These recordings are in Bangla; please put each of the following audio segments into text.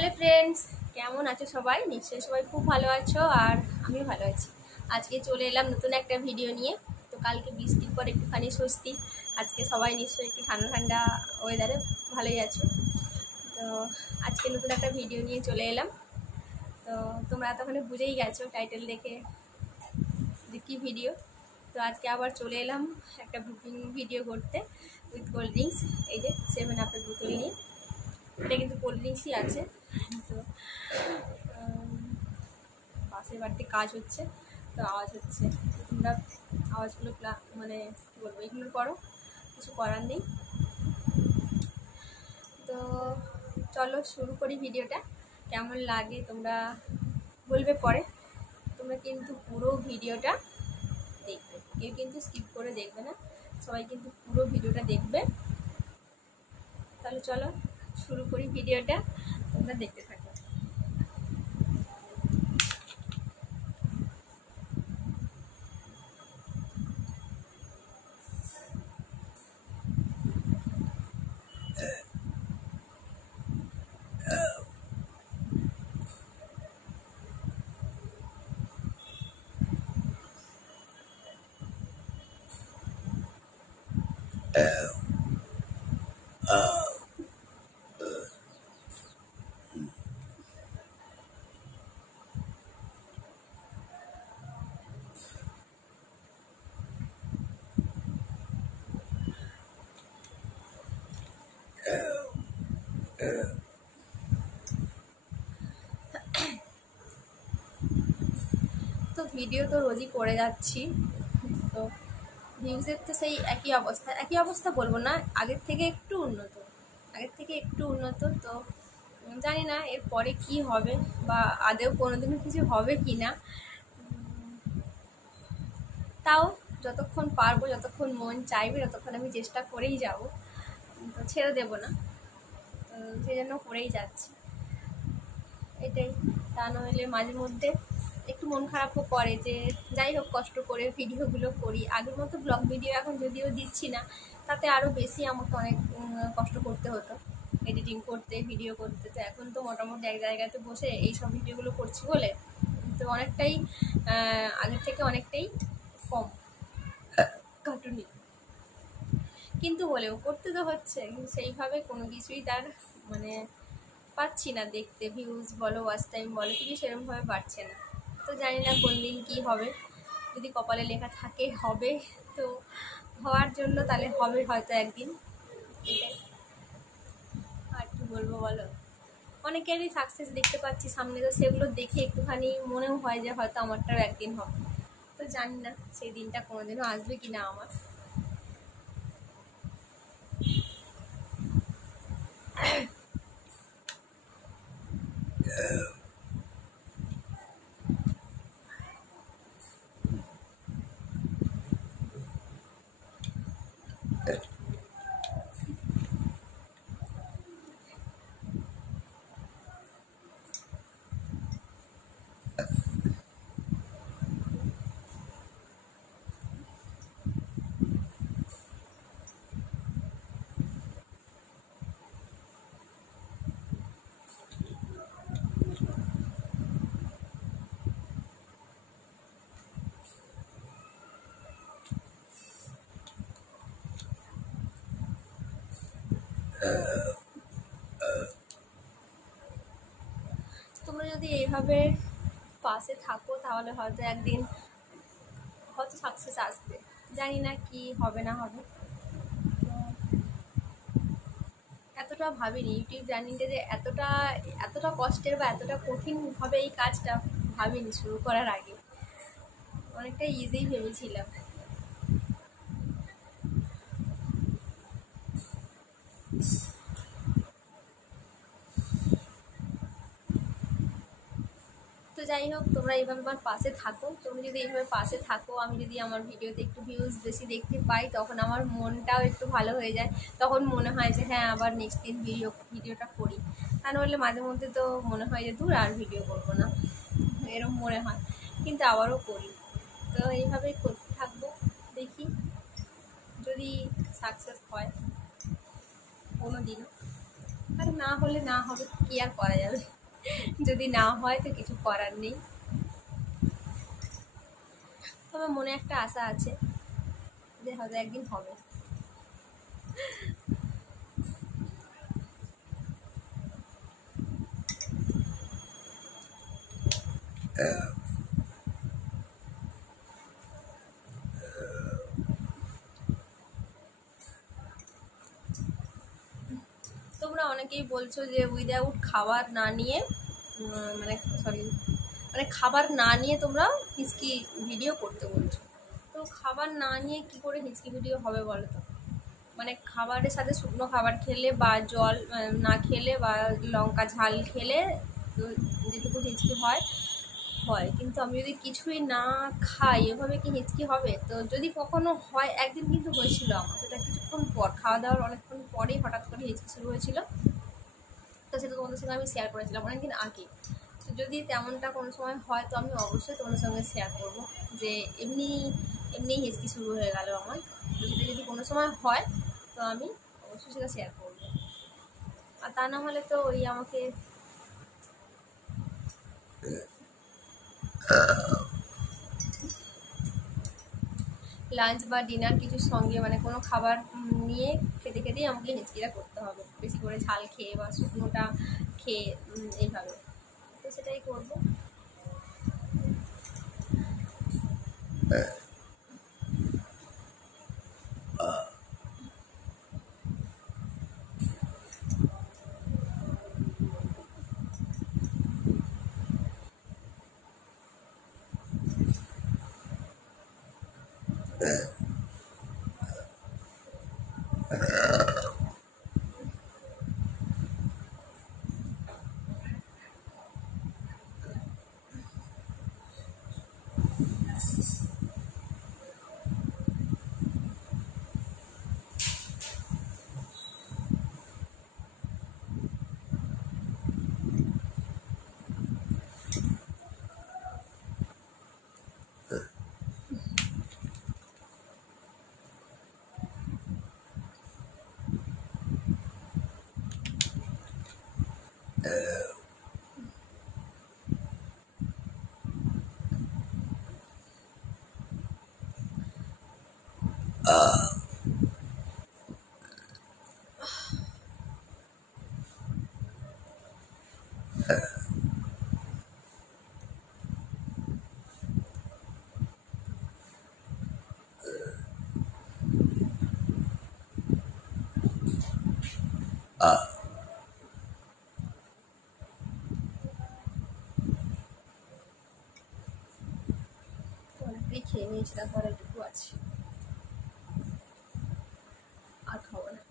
হ্যালো ফ্রেন্ডস, কেমন আছো সবাই? নিশ্চয়ই সবাই খুব ভালো আছো আর আমিও ভালো আছি। আজকে চলে এলাম নতুন একটা ভিডিও নিয়ে। তো কালকে বৃষ্টির পর একটুখানি স্বস্তি, আজকে সবাই নিশ্চয়ই একটু ঠান্ডা ঠান্ডা ওয়েদারে ভালোই আছো। তো আজকে নতুন একটা ভিডিও নিয়ে চলে এলাম। তো তোমরা এতক্ষণে বুঝেই গেছো টাইটেল দেখে যে কী ভিডিও। তো আজকে আবার চলে এলাম একটা বুকিং ভিডিও করতে উইথ কোল্ড ড্রিঙ্কস। এই যে 7 আপের বোতল নিয়ে, এটা কিন্তু কোল্ড ড্রিঙ্কসই আছে। তো পাশের বাড়িতে কাজ হচ্ছে, তো আওয়াজ হচ্ছে, তোমরা আওয়াজগুলো মানে কী বলবো, ইগনোর করো, কিছু করার নেই। তো চলো শুরু করি ভিডিওটা। কেমন লাগে তোমরা বলবে পরে। তোমরা কিন্তু পুরো ভিডিওটা দেখবে, কেউ কিন্তু স্কিপ করে দেখবে না, সবাই কিন্তু পুরো ভিডিওটা দেখবে। তাহলে চলো শুরু করি ভিডিওটা, তোমরা দেখতে থাকো। তো ভিডিও তো রোজই করে যাচ্ছি, তো ভিউজের তো সেই একই অবস্থা বলবো না, আগের থেকে একটু উন্নত। তো জানি না এর পরে কি হবে বা আদেও কোনোদিনও কিছু হবে কি না। তাও যতক্ষণ পারবো, যতক্ষণ মন চাইবে, ততক্ষণ আমি চেষ্টা করেই যাব, তো ছেড়ে দেবো না। তো সেই জন্য করেই যাচ্ছি এটাই। তা নইলে মাঝে মধ্যে একটু মন খারাপও করে যে যাই হোক কষ্ট করে ভিডিওগুলো করি। আগের মতো ব্লগ ভিডিও এখন যদিও দিচ্ছি না, তাতে আরও বেশি আমাকে অনেক কষ্ট করতে হতো এডিটিং করতে, ভিডিও করতে। তো এখন তো মোটামুটি এক জায়গাতে বসে এই সব ভিডিওগুলো করছি বলে তো অনেকটাই আগের থেকে অনেকটাই কম কাটুনি, কিন্তু বলেও করতে তো হচ্ছে। কিন্তু সেইভাবে কোনো কিছুই তার মানে পাচ্ছি না দেখতে, ভিউজ বলো, ওয়াচ টাইম বলো, কিছু সেরকমভাবে বাড়ছে না। তো জানি না কোন দিন কী হবে, যদি কপালে লেখা থাকে হবে, তো হওয়ার জন্য তাহলে হবে হয়তো একদিন। এটাই আর কি বলবো বলো, অনেকেরই সাকসেস দেখতে পাচ্ছি সামনে, তো সেগুলো দেখে একটুখানি মনেও হয় যে হয়তো আমারটাও একদিন হবে। তো জানি না সেই দিনটা কোনোদিনও আসবে কি না আমার। তোমরা যদি এইভাবে পাশে থাকো তাহলে হয়তো একদিন হয়তো সাকসেস আসবে, জানি না কি হবে না হবে। এতটা ভাবিনি ইউটিউব জার্নিতে যে এতটা কষ্টের বা এতটা কঠিন হবে এই কাজটা, ভাবিনি শুরু করার আগে। অনেকটা ইজিই ভেবেছিলাম। তো যাই হোক, তোমরা এইভাবে আমার পাশে থাকো। তুমি যদি এইভাবে পাশে থাকো, আমি যদি আমার ভিডিওতে একটু ভিউজ বেশি দেখতে পাই, তখন আমার মনটাও একটু ভালো হয়ে যায়। তখন মনে হয় যে হ্যাঁ আবার নেক্সট দিন ভিডিওটা করি। তা নাহলে মাঝে মধ্যে তো মনে হয় যে দূর আর ভিডিও করবো না, এরকম মনে হয়, কিন্তু আবারও করি। তো এইভাবেই করতে থাকবো, দেখি যদি সাকসেস হয় কোনো দিনও। আর না হলে না হবে, কি আর করা যাবে, যদি না হয় তো কিছু করার নেই। তবে মনে একটা আশা আছে যে হয়তো একদিন হবে। তোমরা অনেকেই বলছো যে উইদাউট খাবার না নিয়ে মানে সরি মানে খাবার না নিয়ে তোমরা হিচকি ভিডিও করতে বলছো। তো খাবার না নিয়ে কি করে হিচকি ভিডিও হবে বলো তো? মানে খাবারের সাথে শুকনো খাবার খেলে বা জল না খেলে বা লঙ্কা ঝাল খেলে যেটুকু হিচকি হয় হয়, কিন্তু আমি যদি কিছুই না খাই এভাবে কি হিচকি হবে? তো যদি কখনো হয়, একদিন কিন্তু হয়েছিল আমার, সেটা কিছুক্ষণ পর, খাওয়া দাওয়ার অনেকক্ষণ পরেই হঠাৎ করে হিচকি শুরু হয়েছিল। তো সেটা তোমাদের সঙ্গে আমি শেয়ার করেছিলাম অনেকদিন আগে। তো যদি তেমনটা কোনো সময় হয় তো আমি অবশ্যই তোমাদের সঙ্গে শেয়ার করবো যে এমনি এমনি হিচকি শুরু হয়ে গেল আমার। তো সেটা যদি কোনো সময় হয় তো আমি অবশ্যই সেটা শেয়ার করবো। আর তা না হলে তো ওই আমাকে লাঞ্চ বা ডিনার কিছুর সঙ্গে মানে কোনো খাবার নিয়ে খেতে খেতেই আমাকে হিচকিটা করতে হবে, বেশি করে ঝাল খেয়ে বা শুকনোটা খেয়ে এইভাবে। তো সেটাই করবো। অনেকটাই খেয়ে নিয়েছি, তারপর একটু আছে, আর খাবো না।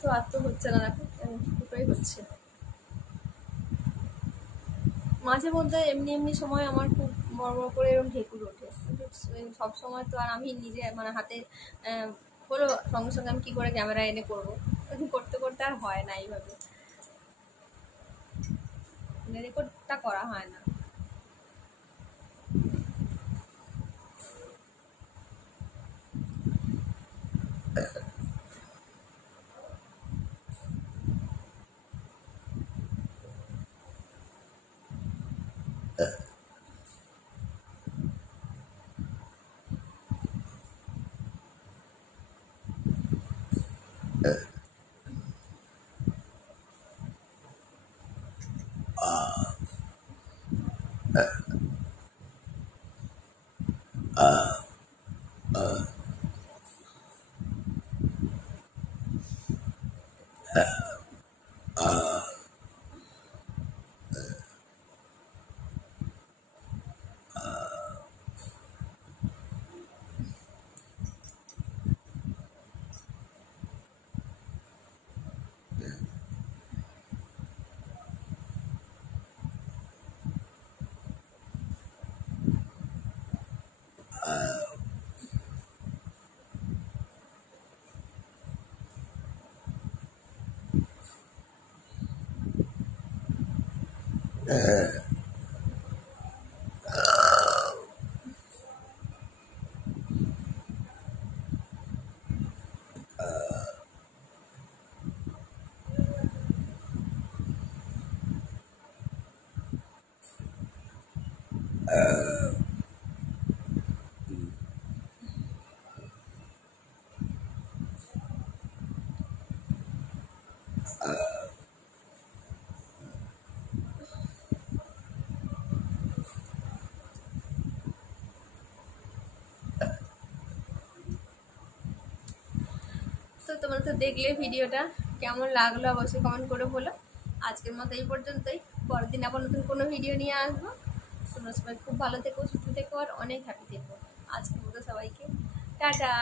তো আর তো হচ্ছে না, দেখো দুটোই হচ্ছে। মাঝে মধ্যে এমনি এমনি সময় আমার খুব বড় বড় করে এরকম ঢেকুর ওঠে, কিন্তু সব সময় তো আর আমি নিজে মানে হাতে হলো সঙ্গে সঙ্গে আমি কী করে ক্যামেরা এনে করবো, করতে করতে আর হয় না, এইভাবে রেকর্ডটা করা হয় না। তো তোমরা তো দেখলে ভিডিওটা, কেমন লাগলো অবশ্যই কমেন্ট করে বলো। আজকের মতো এই পর্যন্তই, পরের দিন আবার নতুন কোনো ভিডিও নিয়ে আসবো। তোমরা সবাই খুব ভালো থেকো, সুস্থ থেকো আর অনেক হ্যাপি থেকো। আজকের মতো সবাইকে টাটা।